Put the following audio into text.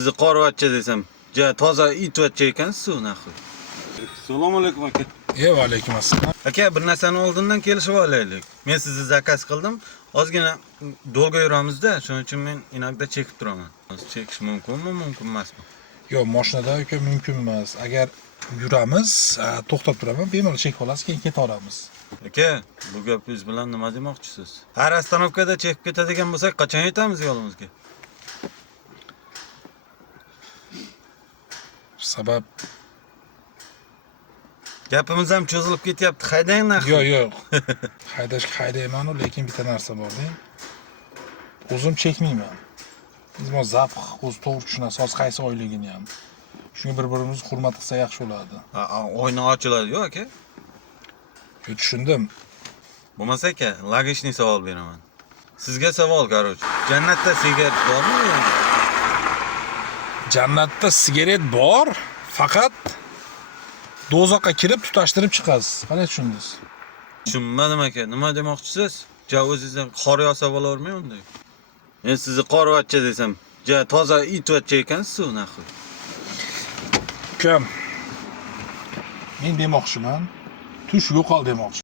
Sizni qorvachcha desam, ja toza itvachcha ekansiz-ku naqul. Assalomu alaykum aka. Va alaykum assalom. Aka, bir narsani oldindan kelishib olaylik. Men sizni zakaz qildim. Ozgina dolga yuramiz-da, shuning uchun men inaqda chekib turaman. Chekish mumkinmi, mumkin emasmi? Yo'q, mashinada uka mumkin emas. Agar yuramiz, to'xtab turaman, bemalol chekib olasiz, keyin ketaveramiz. Aka, bu gapingiz bilan nima demoqchisiz? Har ostanovkada chekib ketadigan bo'lsak, qachon yetamiz yo'limizga? Sabab Gapimiz ham cho'zilib ketyapti. Haydang naqul. yo'q. Haydayman-u, lekin bitta narsa bor-da. O'zim chekmayman. Biz mo zapq, o'zi to'g'ri tushunasiz, hozir qaysi oyligini ham. Shunga bir-birimizni hurmat qilsa yaxshi bo'ladi. Oyna ochiladi-ku aka. Yo, tushundim. Bo'lmasa aka, logishniy savol beraman. Sizga savol, qaroch. Jannatda sigaret bormi yo'qmi? Jannatda sigaret bor, faqat do'zaxga kirib tutashtirib chiqasiz. Qanday tushundingiz? Tushunmadim aka. Nima demoqchisiz? Ja o'zingizdan qor yosa bo'lavermay unday. Men sizni qorvachcha desam, ja toza itvachcha ekansiz-ku naqul. Ukam, men demoqchiman, tush yo'qol demoqchi.